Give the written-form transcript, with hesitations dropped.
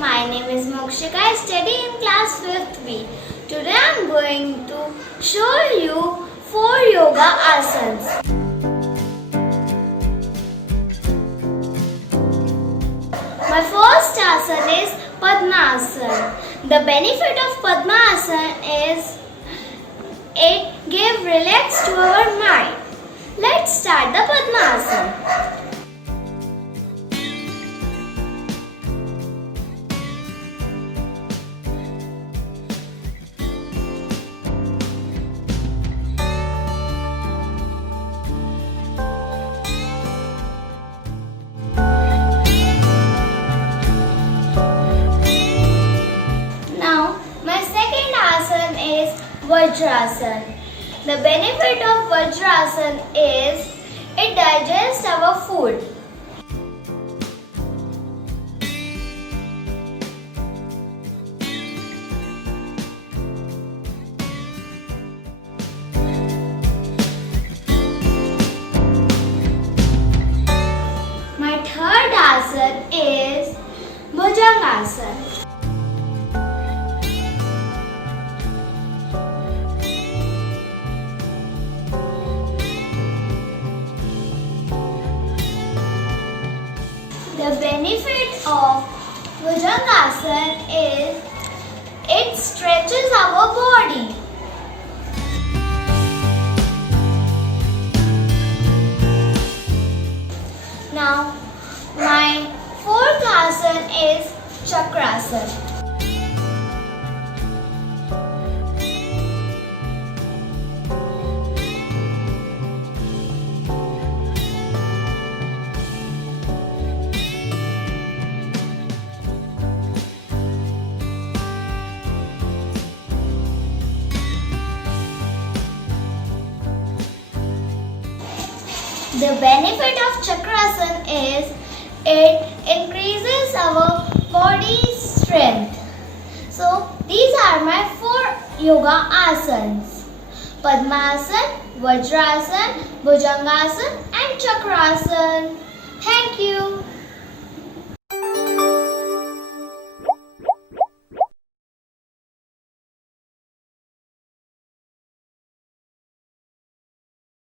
My name is Mokshika. I study in class 5th B. Today I am going to show you 4 yoga asanas. My first asana is Padmasana. The benefit of Padmasana is it gives relax to our mind. Let's start the Padmasana. Vajrasana. The benefit of Vajrasana is it digests our food. My third asana is Bhujangasana. The benefit of Yogasanas is it stretches our body. Now, my fourth asana is Chakrasana. The benefit of Chakrasana is it increases our body strength. So these are my 4 yoga asanas: Padmasana, Vajrasana, Bhujangasana and Chakrasana. Thank you.